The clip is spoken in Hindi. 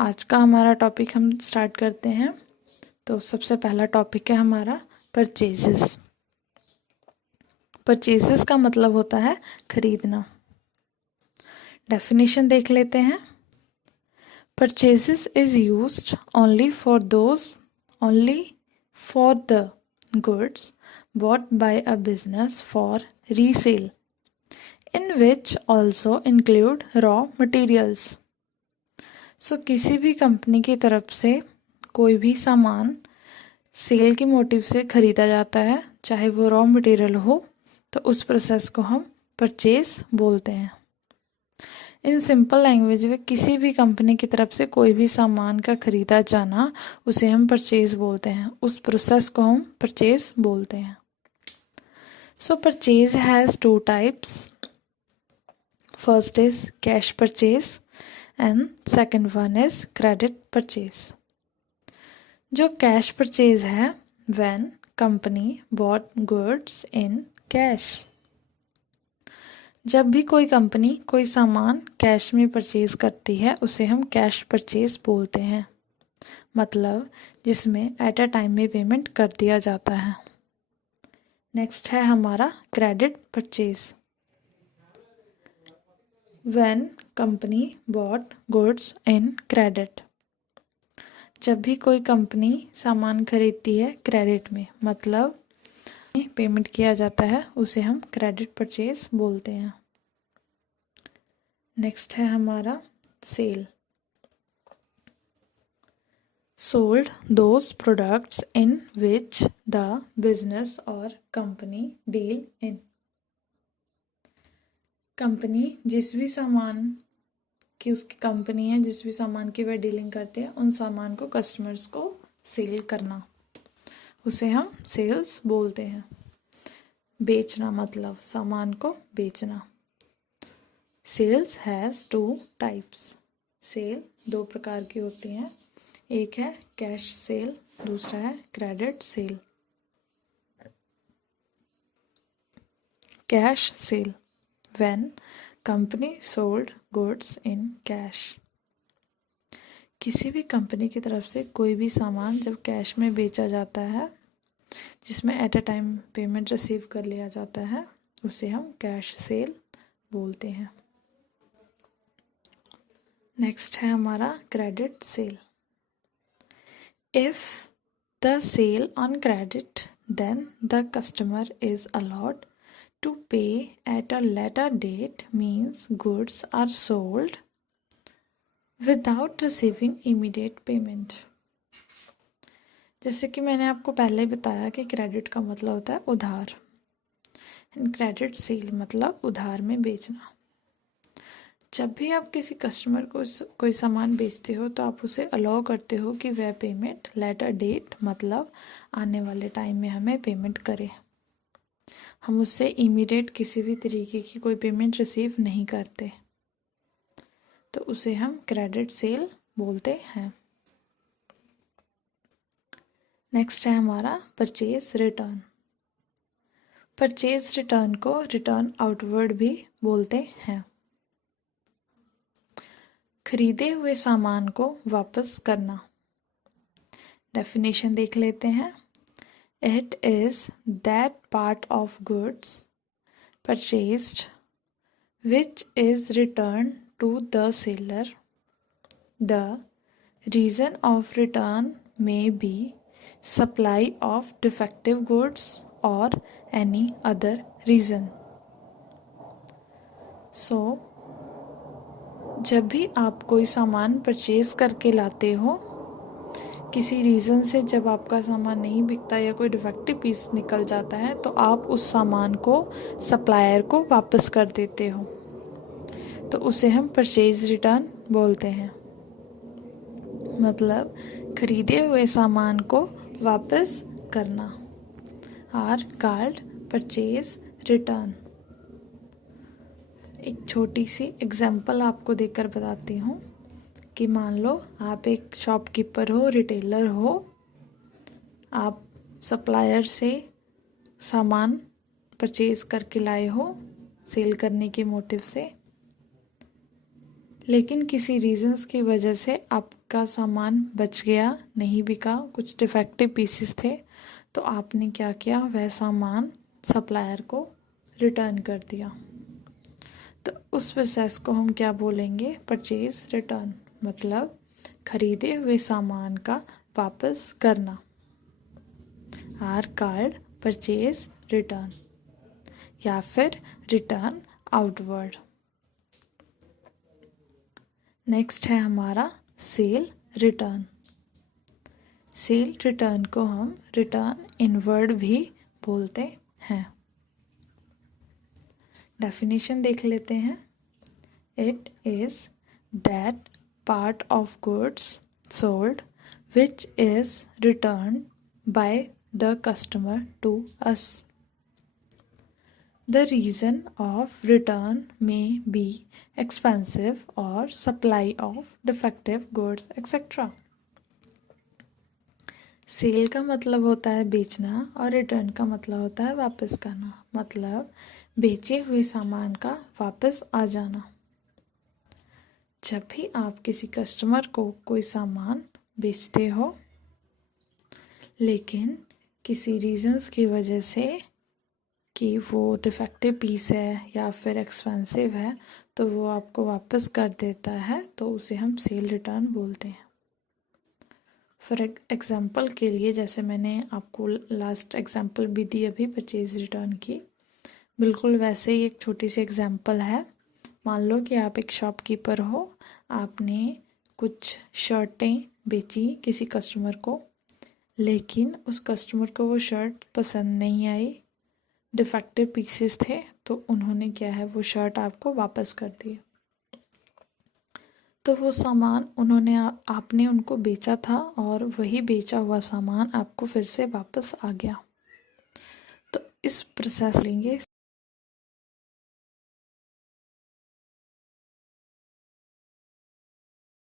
आज का हमारा टॉपिक हम स्टार्ट करते हैं। तो सबसे पहला टॉपिक है हमारा परचेजेस। परचेजेस का मतलब होता है खरीदना। डेफिनेशन देख लेते हैं। Purchases is used only for the goods bought by a business for resale, in which also include raw materials. सो किसी भी कंपनी की तरफ से कोई भी सामान सेल के मोटिव से खरीदा जाता है, चाहे वो रॉ मटेरियल हो, तो उस प्रोसेस को हम परचेज बोलते हैं। इन सिंपल लैंग्वेज में किसी भी कंपनी की तरफ से कोई भी सामान का खरीदा जाना, उसे हम परचेज बोलते हैं। उस प्रोसेस को हम परचेज बोलते हैं। सो purchase has two types. First is cash purchase and second one is credit purchase. जो कैश परचेज है, when company bought goods in cash. जब भी कोई कंपनी कोई सामान कैश में परचेज करती है, उसे हम कैश परचेज बोलते हैं। मतलब जिसमें एट अ टाइम में पेमेंट कर दिया जाता है। नेक्स्ट है हमारा credit purchase. When company bought goods in credit. जब भी कोई कंपनी सामान खरीदती है क्रेडिट में, मतलब पेमेंट किया जाता है, उसे हम क्रेडिट परचेज बोलते हैं। नेक्स्ट है हमारा sale. Sold those products in which the business और कंपनी डील इन। कंपनी जिस भी सामान की उसकी कंपनी है, जिस भी सामान की वह डीलिंग करते हैं, उन सामान को कस्टमर्स को सेल करना, उसे हम सेल्स बोलते हैं। बेचना मतलब सामान को बेचना। Sales has two types. Sale दो प्रकार की होती हैं। एक है कैश सेल, दूसरा है credit sale. Cash cell when company sold goods in cash. किसी भी कंपनी की तरफ से कोई भी सामान जब कैश में बेचा जाता है, जिसमें at a time payment receive कर लिया जाता है, उसे हम कैश सेल बोलते हैं। नेक्स्ट है हमारा credit sale. If the sale on credit, then the customer is allowed to pay at a later date, means goods are sold without receiving immediate payment. जैसे कि मैंने आपको पहले ही बताया कि क्रेडिट का मतलब होता है उधार, एंड क्रेडिट सेल मतलब उधार में बेचना। जब भी आप किसी कस्टमर को कोई सामान बेचते हो, तो आप उसे अलाउ करते हो कि वह पेमेंट लेटर डेट मतलब आने वाले टाइम में हमें पेमेंट करे। हम उससे इमीडिएट किसी भी तरीके की कोई पेमेंट रिसीव नहीं करते, तो उसे हम क्रेडिट सेल बोलते हैं। नेक्स्ट है हमारा परचेज रिटर्न। परचेज रिटर्न को रिटर्न आउटवर्ड भी बोलते हैं। खरीदे हुए सामान को वापस करना। डेफिनेशन देख लेते हैं। It is that part of goods purchased which is return to the seller. The reason of return may be supply of defective goods और एनी अदर रीजन। सो जब भी आप कोई सामान परचेज करके लाते हो, किसी रीज़न से जब आपका सामान नहीं बिकता या कोई डिफेक्टिव पीस निकल जाता है, तो आप उस सामान को सप्लायर को वापस कर देते हो, तो उसे हम परचेज रिटर्न बोलते हैं। मतलब खरीदे हुए सामान को वापस करना आर कॉल्ड परचेज रिटर्न। एक छोटी सी एग्जांपल आपको देकर बताती हूँ कि मान लो आप एक शॉपकीपर हो, रिटेलर हो, आप सप्लायर से सामान परचेज करके लाए हो सेल करने के मोटिव से, लेकिन किसी रीजंस की वजह से आप आपका सामान बच गया, नहीं बिका, कुछ डिफेक्टिव पीसेस थे, तो आपने क्या किया, वह सामान सप्लायर को रिटर्न कर दिया। तो उस प्रोसेस को हम क्या बोलेंगे, परचेज रिटर्न, मतलब खरीदे हुए सामान का वापस करना। आर कार्ड परचेज रिटर्न या फिर रिटर्न आउटवर्ड। नेक्स्ट है हमारा सेल रिटर्न। सेल रिटर्न को हम रिटर्न इनवर्ड भी बोलते हैं। डेफिनेशन देख लेते हैं। It is that part of goods sold which is returned by the customer to us. The reason of return may be expensive or supply of defective goods etc. Sale का मतलब होता है बेचना और रिटर्न का मतलब होता है वापस करना, मतलब बेचे हुए सामान का वापस आ जाना। जब भी आप किसी कस्टमर को कोई सामान बेचते हो लेकिन किसी रीजंस की वजह से कि वो डिफेक्टिव पीस है या फिर एक्सपेंसिव है तो वो आपको वापस कर देता है, तो उसे हम सेल रिटर्न बोलते हैं। फॉर एग्ज़ाम्पल के लिए, जैसे मैंने आपको लास्ट एग्जांपल भी दी अभी परचेज रिटर्न की, बिल्कुल वैसे ही एक छोटी सी एग्जांपल है। मान लो कि आप एक शॉपकीपर हो, आपने कुछ शर्टें बेची किसी कस्टमर को, लेकिन उस कस्टमर को वो शर्ट पसंद नहीं आई, डिफेक्टिव पीसेस थे, तो उन्होंने क्या है वो शर्ट आपको वापस कर दिया। तो वो सामान उन्होंने आपने उनको बेचा था और वही बेचा हुआ सामान आपको फिर से वापस आ गया। तो इस प्रोसेस लेंगे